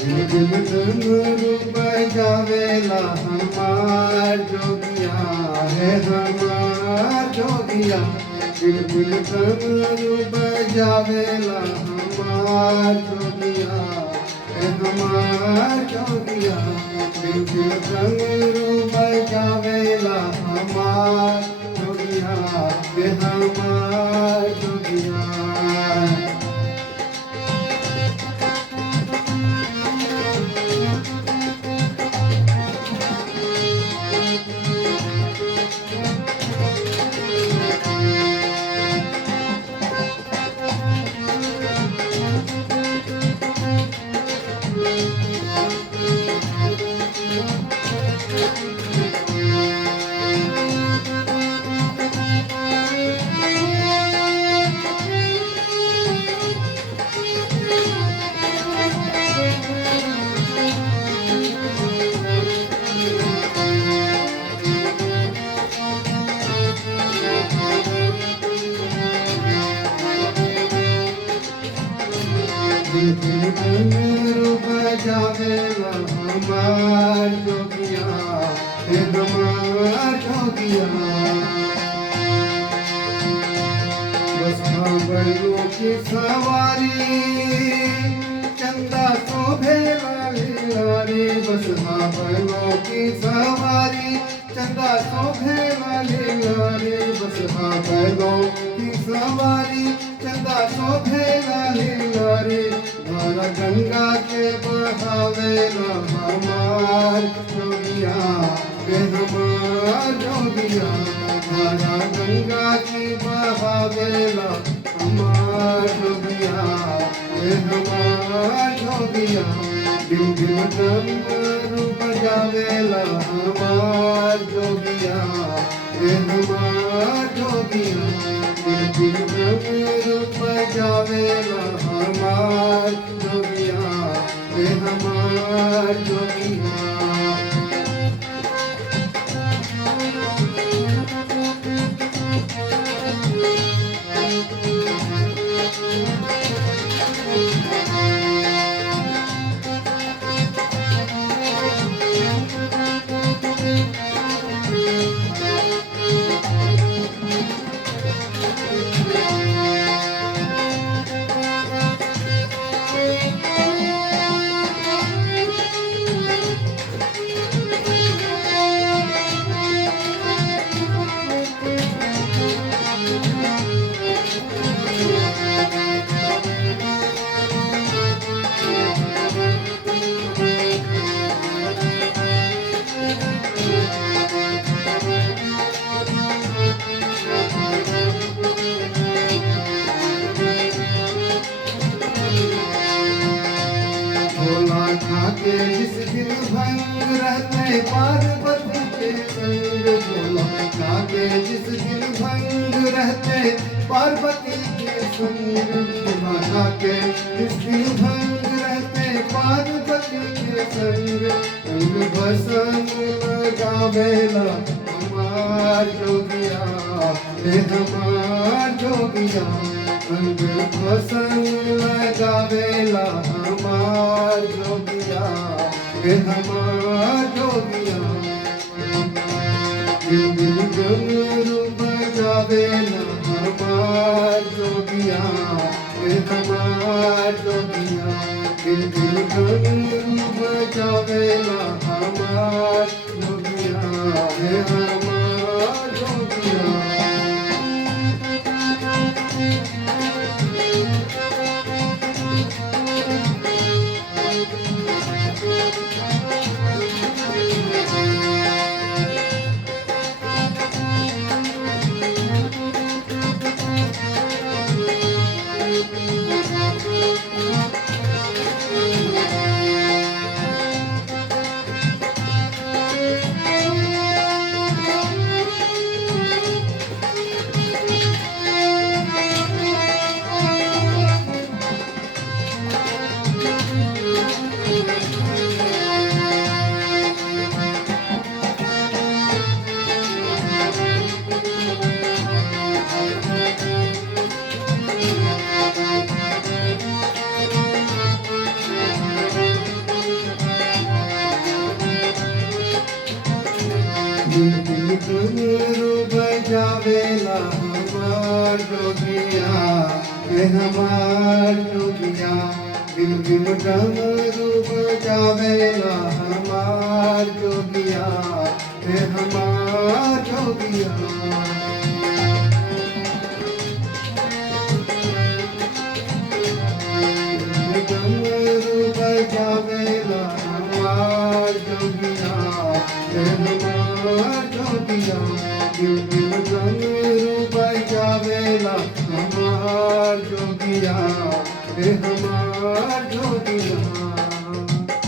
दिल डमरू बजावेला हमार जोगिया है हमार जोगिया। दिल डमरू बजावेला हमार जोगिया है हमार जोगिया। दिल डमरू बजावेला हमार जोगिया है हमार जोगिया। दिल डमरू बजावेला हमार जोगिया है हमार जोगिया। बस बैलों की सवारी चंदा शोभेला लारी। बस बैलों की सवारी चंदा शोभेला लारी। बस बैलों की सवारी चंदा शोभेला लारी। धारा गंगा के बहावेला हमार जोगिया है हमार जोगिया। धारा गंगा की बहावेला हमार जोगिया है हमार जोगिया। दिल डमरू बजावेला हमार जोगिया है हमार जोगिया। दिल डमरू बजावेला हमार जोगिया है हमार जोगिया। के जिस दिन भंग रहते पार्वती के संग। भोला के जिस दिन भंग रहते पार्वती के संग। भोला के जिस दिन भंग रहते पार्वती के संग। अंग भस्म लगावेला हमार जोगिया है हमार जोगिया। अंग भस्म लगावेला हमार जोगिया है हमार जोगिया। दिल डमरू बजावेला हमार जोगिया है हमार जोगिया। दिल डमरू बजावेला हमार जोगिया है हमार जोगिया। डमरू बजावेला हमार जोगिया, हे हमार जोगिया। बिम बिम डमरू बजावेला हमार जोगिया, हे हमार जोगिया। डमरू बजावेला हमार जोगिया, हे हमार जोगिया। बिम बिम डमरू बजावेला हमार जोगिया, हे हमार जोगिया।